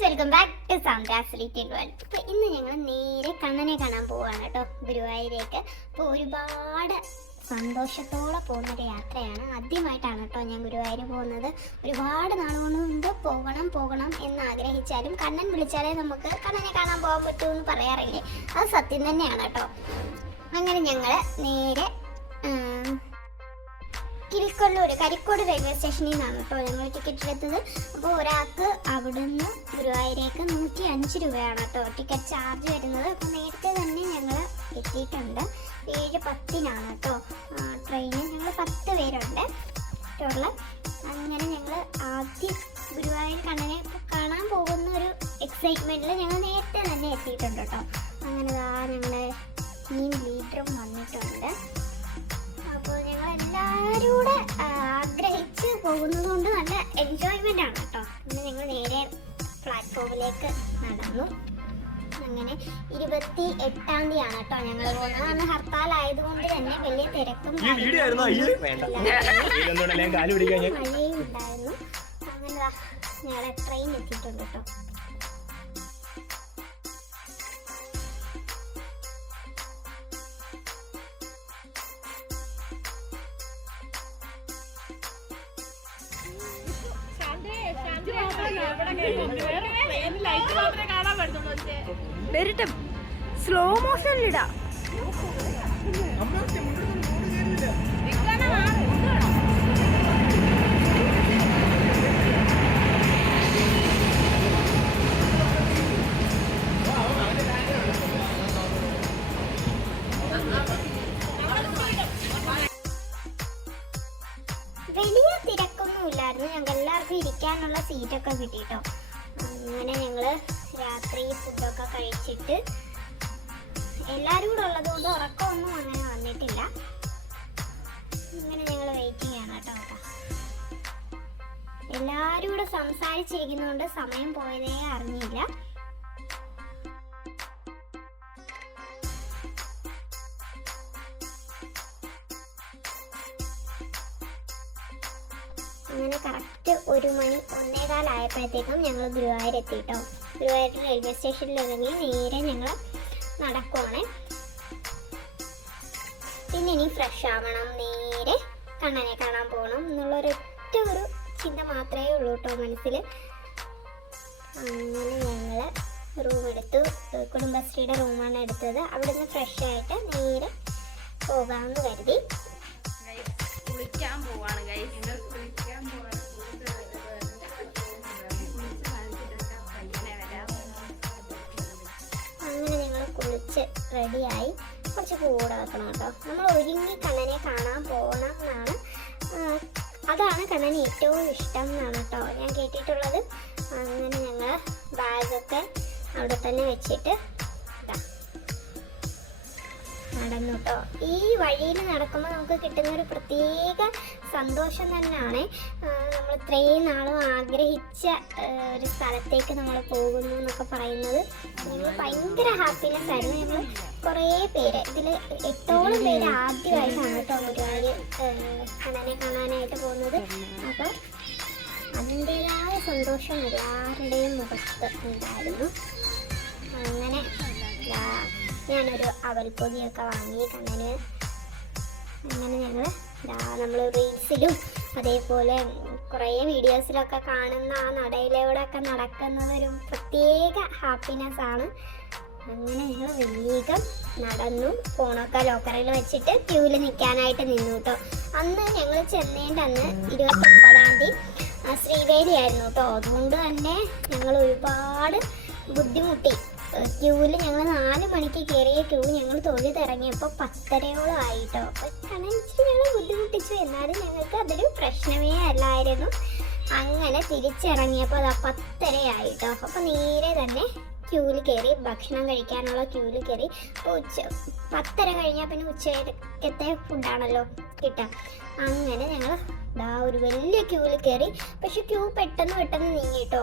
Friends, welcome back to Sandra's little world. അപ്പോൾ ഇന്ന് ഞങ്ങൾ നേരെ കണ്ണനെ കാണാൻ പോവുകയാണ് കേട്ടോ, ഗുരുവായൂരേക്ക്. അപ്പോൾ ഒരുപാട് സന്തോഷത്തോടെ പോകുന്നൊരു യാത്രയാണ്. ആദ്യമായിട്ടാണ് കേട്ടോ ഞാൻ ഗുരുവായൂർ പോകുന്നത്. ഒരുപാട് നാളുകൊണ്ട് മുമ്പ് പോകണം എന്ന് ആഗ്രഹിച്ചാലും കണ്ണൻ വിളിച്ചാലേ നമുക്ക് കണ്ണനെ കാണാൻ പോകാൻ പറ്റുമെന്ന് പറയാറില്ലേ, അത് സത്യം തന്നെയാണ് കേട്ടോ. അങ്ങനെ ഞങ്ങൾ നേരെ കിളിക്കൊല്ലൂർ കരിക്കോട് റെയിൽവേ സ്റ്റേഷനിൽ നിന്നാണ് കേട്ടോ ഞങ്ങൾ ടിക്കറ്റ് എടുത്തത്. അപ്പോൾ ഒരാൾക്ക് അവിടുന്ന് ഗുരുവായൂരേക്ക് 105 രൂപയാണ് കേട്ടോ ടിക്കറ്റ് ചാർജ് വരുന്നത്. അപ്പോൾ നേരത്തെ തന്നെ ഞങ്ങൾ എത്തിയിട്ടുണ്ട്. 7:10-നാണ് കേട്ടോ ട്രെയിന്. ഞങ്ങൾ 10 പേരുണ്ട് ടോട്ടൽ. അങ്ങനെ ഞങ്ങൾ ആദ്യം ഗുരുവായൂർ കണ്ണനെ കാണാൻ പോകുന്ന ഒരു എക്സൈറ്റ്മെൻറ്റിൽ ഞങ്ങൾ നേരത്തെ തന്നെ എത്തിയിട്ടുണ്ട് കേട്ടോ. അങ്ങനെ ഞങ്ങളുടെ ടീം ലീഡറും വന്നിട്ടുണ്ട്. അപ്പോൾ ഞങ്ങൾ എല്ലാവരും കൂടെ ആഗ്രഹിച്ച് പോകുന്നത് കൊണ്ട് നല്ല എൻജോയ്മെൻ്റ് ആണ് കേട്ടോ. പിന്നെ ഞങ്ങൾ നേരെ പ്ലാറ്റ്ഫോമിലേക്ക് നടന്നു. അങ്ങനെ 28-ാം തീയതിയാണ് കേട്ടോ ഞങ്ങൾ പോകുന്നത്. അന്ന് ഹർത്താൽ ആയതുകൊണ്ട് തന്നെ വലിയ തിരക്കും മഴയും ഉണ്ടായിരുന്നു. അങ്ങനെ ഞങ്ങളെ ട്രെയിൻ എത്തിയിട്ടുണ്ട് കേട്ടോ. സ്ലോ മോഷനിലിടാ. വലിയ തിരക്കൊന്നും ഇല്ലായിരുന്നു. ഞങ്ങൾക്ക് എല്ലാവർക്കും ഇരിക്കാനുള്ള സീറ്റൊക്കെ കിട്ടിട്ടോ. അങ്ങനെ ഞങ്ങൾ രാത്രി ഫുഡൊക്കെ കഴിച്ചിട്ട് എല്ലാവരും കൂടെ ഉള്ളതുകൊണ്ട് ഉറക്കമൊന്നും അങ്ങനെ വന്നിട്ടില്ല. അങ്ങനെ ഞങ്ങൾ വെയിറ്റിംഗ് ആണ് കേട്ടോ. എല്ലാവരും കൂടെ സംസാരിച്ചിരിക്കുന്നതുകൊണ്ട് സമയം പോയതേ അറിഞ്ഞില്ല. അങ്ങനെ കറക്റ്റ് 1 മണി 1:15 ആയപ്പോഴത്തേക്കും ഞങ്ങൾ ഗുരുവായൂർ എത്തിയിട്ടോ. ഗുരുവായൂർ റെയിൽവേ സ്റ്റേഷനിൽ ഇറങ്ങി നേരെ ഞങ്ങൾ നടക്കുവാണ്. പിന്നെ ഇനി ഫ്രഷ് ആവണം, നേരെ കണ്ണനെ കാണാൻ പോകണം എന്നുള്ളൊരൊറ്റ ഒരു ചിന്ത മാത്രമേ ഉള്ളൂ കേട്ടോ മനസ്സിൽ. അങ്ങനെ ഞങ്ങൾ റൂം എടുത്തു. കുടുംബശ്രീയുടെ റൂമാണ് എടുത്തത്. അവിടെ നിന്ന് ഫ്രഷ് ആയിട്ട് നേരെ പോകാമെന്ന് കരുതി. കുളിക്കാൻ പോവാണ്. അങ്ങനെ ഞങ്ങൾ കുളിച്ച് റെഡിയായി. കുറച്ച് കൂടെ വെക്കണം കേട്ടോ. നമ്മൾ ഒരുങ്ങി കണ്ണനെ കാണാൻ പോകണം എന്നാണ്, അതാണ് കണ്ണന് ഏറ്റവും ഇഷ്ടം എന്നാണ് കേട്ടോ ഞാൻ കേട്ടിട്ടുള്ളത്. അങ്ങനെ ഞങ്ങൾ ബാഗൊക്കെ അവിടെ തന്നെ വെച്ചിട്ട് നടന്നു കേട്ടോ. ഈ വഴിയിൽ നടക്കുമ്പോൾ നമുക്ക് കിട്ടുന്ന ഒരു പ്രത്യേക സന്തോഷം തന്നെയാണ്. നമ്മൾ ഇത്രയും നാളും ആഗ്രഹിച്ച ഒരു സ്ഥലത്തേക്ക് നമ്മൾ പോകുന്നു എന്നൊക്കെ പറയുന്നത് ഞങ്ങൾ ഭയങ്കര ഹാപ്പിനെസ് ആയിരുന്നു. ഞങ്ങൾ കുറേ പേര്, ഇതിൽ 8ഓളം പേര് ആദ്യമായിട്ടാണ് കേട്ടോ ഗുരുവായൂർ കണ്ണനെ കാണാനായിട്ട് പോകുന്നത്. അപ്പോൾ അതിൻ്റേതായ സന്തോഷം എല്ലാവരുടെയും മുഖത്ത് ഉണ്ടായിരുന്നു. അങ്ങനെ ഞാനൊരു അവൽപ്പൊതിയൊക്കെ വാങ്ങി കണ്ണന്. അങ്ങനെ നമ്മൾ റീൽസിലും അതേപോലെ കുറേ വീഡിയോസിലൊക്കെ കാണുന്ന ആ നടയിലൂടെയൊക്കെ നടക്കുന്നത് ഒരു പ്രത്യേക ഹാപ്പിനെസ് ആണ്. അങ്ങനെ ഞങ്ങൾ വേഗം നടന്നു. ഫോണൊക്കെ ലോക്കറിൽ വെച്ചിട്ട് ക്യൂവിൽ നിൽക്കാനായിട്ട് നിന്നു കേട്ടോ. അന്ന് ഞങ്ങൾ ചെന്നേൻ്റെ അന്ന് 29-ാം തീയതി ശ്രീവേലി ആയിരുന്നു കേട്ടോ. അതുകൊണ്ട് തന്നെ ഞങ്ങൾ ഒരുപാട് ബുദ്ധിമുട്ടി. ക്യൂവിൽ ഞങ്ങൾ 4 മണിക്ക് കയറിയ ക്യൂ ഞങ്ങൾ തൊഴുതിറങ്ങിയപ്പോൾ 10:30-ഓളം ആയിട്ടോ. കാരണം ഞങ്ങൾ ബുദ്ധിമുട്ടിച്ചു, എന്നാലും ഞങ്ങൾക്ക് അതൊരു പ്രശ്നമേ അല്ലായിരുന്നു. അങ്ങനെ തിരിച്ചിറങ്ങിയപ്പോൾ അത് 10:30 ആയിട്ടോ. അപ്പോൾ നേരെ തന്നെ ക്യൂവിൽ കയറി, ഭക്ഷണം കഴിക്കാനുള്ള ക്യൂവിൽ കയറി. അപ്പോൾ 10:30 കഴിഞ്ഞാൽ പിന്നെ ഉച്ചക്കത്തെ ഫുഡാണല്ലോ കിട്ടുക. അങ്ങനെ ഞങ്ങൾ ഒരു വലിയ ക്യൂവിൽ കയറി. പക്ഷെ ക്യൂ പെട്ടെന്ന് നീങ്ങിട്ടോ.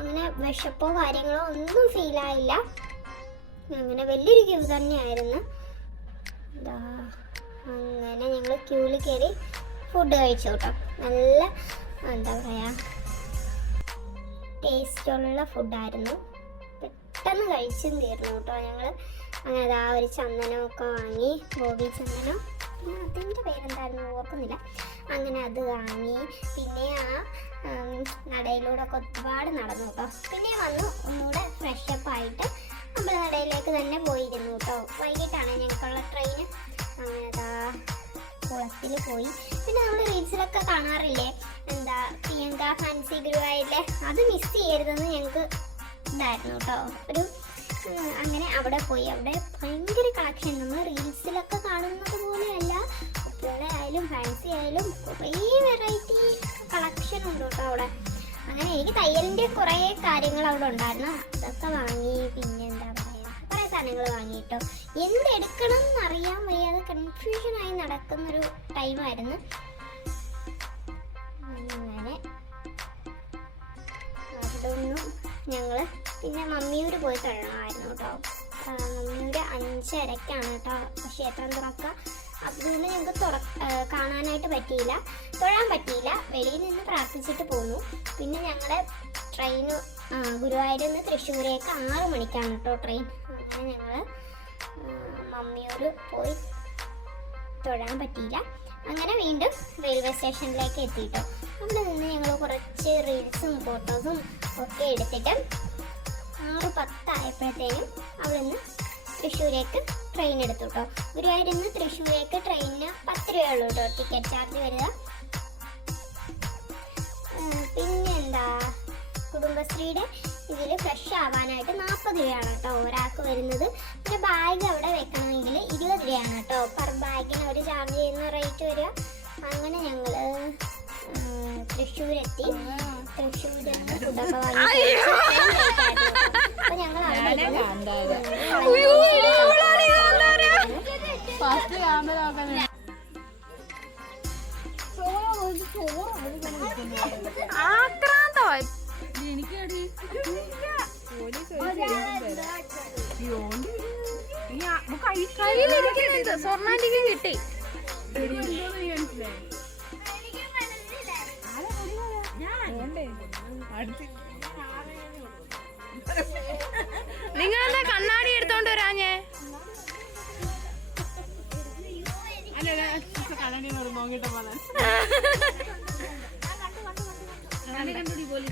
അങ്ങനെ വിശപ്പോ കാര്യങ്ങളോ ഒന്നും ഫീലായില്ല. അങ്ങനെ വലിയൊരു ക്യൂ തന്നെയായിരുന്നു. അങ്ങനെ ഞങ്ങൾ ക്യൂവിൽ കയറി ഫുഡ് കഴിച്ചു കേട്ടോ. നല്ല എന്താ പറയുക, ടേസ്റ്റുള്ള ഫുഡായിരുന്നു. പെട്ടെന്ന് കഴിച്ചും തീർന്നു കേട്ടോ. ഞങ്ങൾ അങ്ങനെ ആ ഒരു ചന്ദനമൊക്കെ വാങ്ങി, ഗോപി ചന്ദനം, അതിൻ്റെ പേരെന്തായിരുന്നു ഓർക്കുന്നില്ല. അങ്ങനെ അത് വാങ്ങി. പിന്നെ ആ നടയിലൂടെ ഒക്കെ ഒരുപാട് നടന്നു കേട്ടോ. പിന്നെ വന്നു ഒന്നുകൂടെ ഫ്രഷപ്പ് ആയിട്ട് അമ്പലനടയിലേക്ക് തന്നെ പോയിരുന്നു കേട്ടോ. വൈകിട്ടാണ് ഞങ്ങൾക്കുള്ള ട്രെയിന്. അങ്ങനെ അതാ കുളത്തിൽ പോയി. പിന്നെ നമ്മൾ റീൽസിലൊക്കെ കാണാറില്ലേ, എന്താ പ്രിയങ്ക ഫാൻസി ഗുരുവായൂരിലെ, അത് മിസ് ചെയ്യരുതെന്ന് ഞങ്ങൾക്ക് ഇതായിരുന്നു കേട്ടോ. ഒരു അങ്ങനെ അവിടെ പോയി. അവിടെ ഭയങ്കര കളക്ഷൻ, നമ്മൾ റീൽസിലൊക്കെ കാണുന്നത് പോലെയല്ല. കുട്ടികളെ ആയാലും ഫാൻസി ആയാലും കുറേ വെറൈറ്റി കളക്ഷൻ ഉണ്ട് കേട്ടോ അവിടെ. അങ്ങനെ എനിക്ക് തയ്യലിൻ്റെ കുറേ കാര്യങ്ങൾ അവിടെ ഉണ്ടായിരുന്നു, അതൊക്കെ വാങ്ങി. പിന്നെ എന്താ പറയുക, കുറേ സാധനങ്ങൾ വാങ്ങി കേട്ടോ. എന്തെടുക്കണം എന്നറിയാൻ വയ്യാതെ കൺഫ്യൂഷനായി നടക്കുന്നൊരു ടൈമായിരുന്നു. അങ്ങനെ അതൊന്നും ഞങ്ങൾ പിന്നെ മമ്മിയൂർ പോയി തൊഴണമായിരുന്നു കേട്ടോ. മമ്മിയൂർ 5:30-ക്കാണ് കേട്ടോ ക്ഷേത്രം തുറക്കുക. അതുകൊണ്ട് ഞങ്ങൾക്ക് കാണാനായിട്ട് പറ്റിയില്ല, തൊഴാൻ പറ്റിയില്ല. വെളിയിൽ നിന്ന് പ്രാർത്ഥിച്ചിട്ട് പോന്നു. പിന്നെ ഞങ്ങളുടെ ട്രെയിന് ഗുരുവായൂരിൽ നിന്ന് തൃശ്ശൂരേക്ക് 6 മണിക്കാണ് കേട്ടോ ട്രെയിൻ. അങ്ങനെ ഞങ്ങൾ മമ്മിയൂർ പോയി തൊഴാൻ പറ്റിയില്ല. അങ്ങനെ വീണ്ടും റെയിൽവേ സ്റ്റേഷനിലേക്ക് എത്തിയിട്ടോ. അവിടെ നിന്ന് ഞങ്ങൾ കുറച്ച് റീൽസും ഫോട്ടോസും ഒക്കെ എടുത്തിട്ട് 6:10 ആയപ്പോഴത്തേനും അവിടെ നിന്ന് തൃശ്ശൂരേക്ക് ട്രെയിൻ എടുത്തു കേട്ടോ. ഗുരുവായൂരിൽ നിന്ന് തൃശ്ശൂരേക്ക് ട്രെയിനിന് 10 രൂപയുള്ളൂ കേട്ടോ ടിക്കറ്റ് ചാർജ് വരിക. പിന്നെന്താ, കുടുംബശ്രീയുടെ ഇതിൽ ഫ്രഷ് ആവാനായിട്ട് 40 രൂപയാണ് കേട്ടോ ഒരാൾക്ക് വരുന്നത്. പിന്നെ ബാഗ് അവിടെ വെക്കണമെങ്കിൽ 20 രൂപയാണ് കേട്ടോ പെർ ബാഗിന് അവർ ചാർജ് ചെയ്യുന്ന റേറ്റ് വരിക. അങ്ങനെ ഞങ്ങൾ തൃശ്ശൂരെത്തി. തൃശ്ശൂരിൽ നിന്ന് ഫുഡൊക്കെ വാങ്ങി. അപ്പോൾ ഞങ്ങൾ അവിടെ സ്വർണ്ണാന്റിക്കും കിട്ടി. നിങ്ങൾ എന്താ കണ്ണാടി എടുത്തോണ്ട് വരാഞ്ഞേ?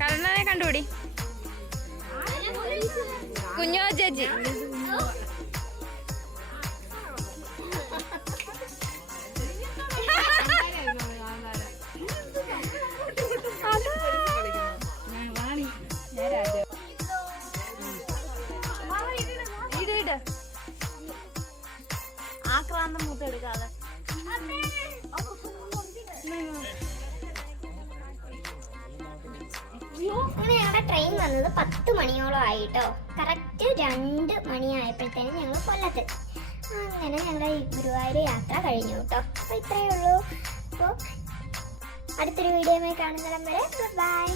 കണ്ണനെ കണ്ടുപിടി. കുഞ്ഞോ ചേച്ചി ആക്രാന്തം മൂത്ത് എടുക്കാതെ. അങ്ങനെ ഞങ്ങളുടെ ട്രെയിൻ വന്നത് 10 മണിയോളം ആയിട്ടോ. കറക്റ്റ് 2 മണിയായപ്പോഴത്തേനും ഞങ്ങൾ കൊല്ലത്തെത്തി. അങ്ങനെ ഞങ്ങളുടെ ഗുരുവായൂർ യാത്ര കഴിഞ്ഞു കേട്ടോ. അപ്പോൾ ഇത്രയേ ഉള്ളൂ. അപ്പോൾ അടുത്തൊരു വീഡിയോയുമായി കാണുന്നിടം വരെ ബൈ.